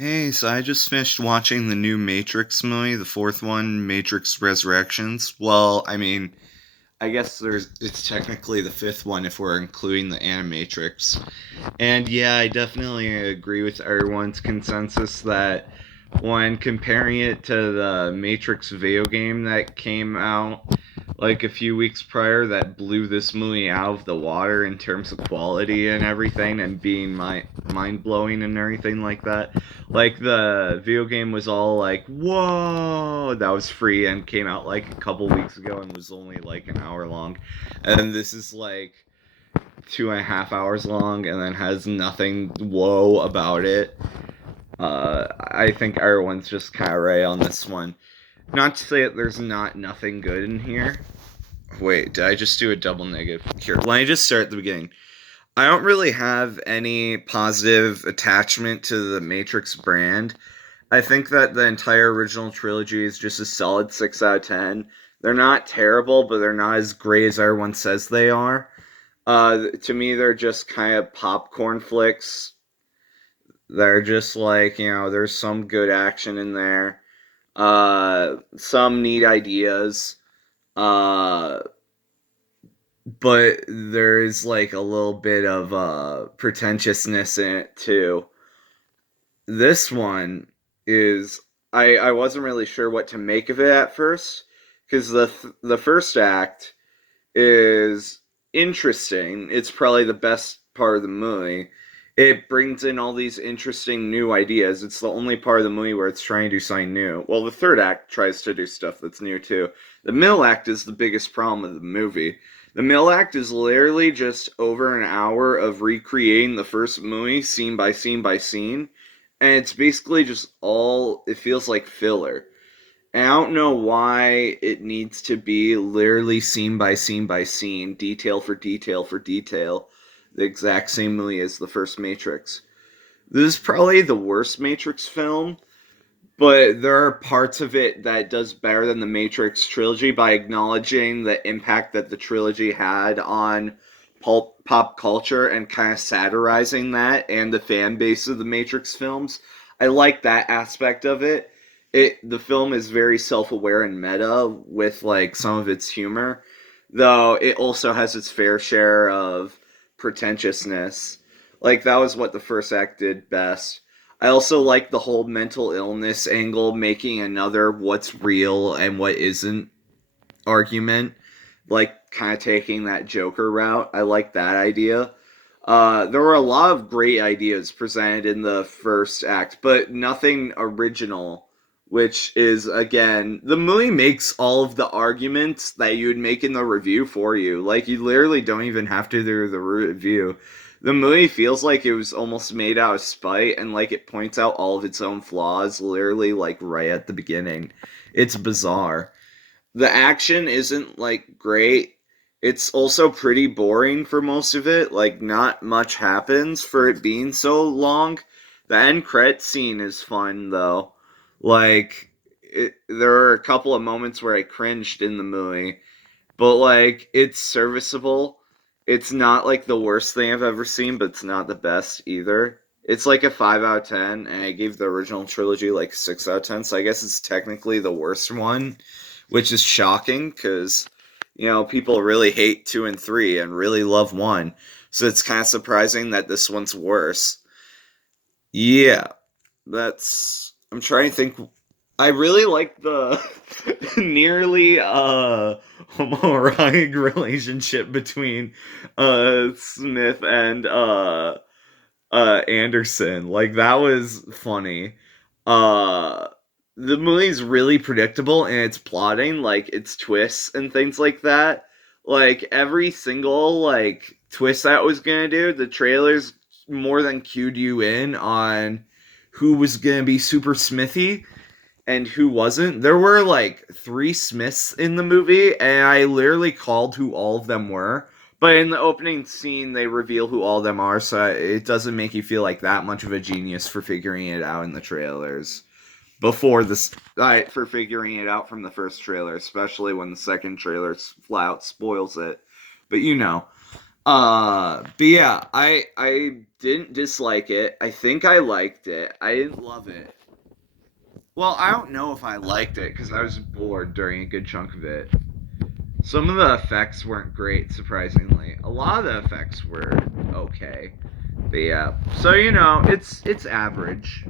Hey, so I just finished watching the new Matrix movie, the fourth one, Matrix Resurrections. Well, I mean, I guess it's technically the fifth one if we're including the Animatrix. And yeah, I definitely agree with everyone's consensus that when comparing it to the Matrix video game that came out like a few weeks prior that blew this movie out of the water in terms of quality and everything and being mind blowing and everything like that. Like the video game was all like, whoa, that was free and came out like a couple weeks ago and was only like an hour long. And this is like 2.5 hours long and then has nothing whoa about it. I think everyone's just kind of right on this one. Not to say that there's not nothing good in here. Wait, did I just do a double negative? Here, let me just start at the beginning. I don't really have any positive attachment to the Matrix brand. I think that the entire original trilogy is just a solid 6 out of 10. They're not terrible, but they're not as great as everyone says they are. To me, they're just kind of popcorn flicks. They're just like, there's some good action in there, some neat ideas. Uh, but there is like a little bit of pretentiousness in it too. This one is I wasn't really sure what to make of it at first because the first act is interesting. It's probably the best part of the movie. It brings in all these interesting new ideas. It's the only part of the movie where it's trying to do something new. Well, the third act tries to do stuff that's new too. The middle act is the biggest problem of the movie. The middle act is literally just over an hour of recreating the first movie scene by scene by scene. And it's basically just all, it feels like filler. And I don't know why it needs to be literally scene by scene by scene, detail for detail for detail, the exact same movie as the first Matrix. This is probably the worst Matrix film, but there are parts of it that does better than the Matrix trilogy by acknowledging the impact that the trilogy had on pop culture and kind of satirizing that and the fan base of the Matrix films. I like that aspect of it. The film is very self-aware and meta with like some of its humor, though it also has its fair share of pretentiousness. Like that was what the first act did best. I also like the whole mental illness angle, making another what's real and what isn't argument, like kind of taking that Joker route. I like that idea. There were a lot of great ideas presented in the first act, but nothing original. Which is, again, the movie makes all of the arguments that you would make in the review for you. Like, you literally don't even have to do the review. The movie feels like it was almost made out of spite, and like it points out all of its own flaws, literally, like right at the beginning. It's bizarre. The action isn't like great. It's also pretty boring for most of it. Like not much happens for it being so long. The end credit scene is fun though. There are a couple of moments where I cringed in the movie, but like it's serviceable. It's not like the worst thing I've ever seen, but it's not the best either. It's like a 5 out of 10, and I gave the original trilogy like 6 out of 10, so I guess it's technically the worst one, which is shocking because, people really hate 2 and 3 and really love 1. So it's kind of surprising that this one's worse. Yeah, I'm trying to think. I really like the nearly homoerotic relationship between Smith and Anderson. Like that was funny. Uh the movie's really predictable in its plotting, like its twists and things like that. Like every single like twist that was gonna do, the trailers more than cued you in on who was gonna be Super Smithy and who wasn't. There were like three Smiths in the movie, and I literally called who all of them were. But in the opening scene, they reveal who all of them are, so it doesn't make you feel like that much of a genius for figuring it out in the trailers. Before this, for figuring it out from the first trailer, especially when the second trailer flat out spoils it. But But yeah, I didn't dislike it. I think I liked it. I didn't love it. Well, I don't know if I liked it because I was bored during a good chunk of it. Some of the effects weren't great, surprisingly. A lot of the effects were okay. But yeah, so it's average.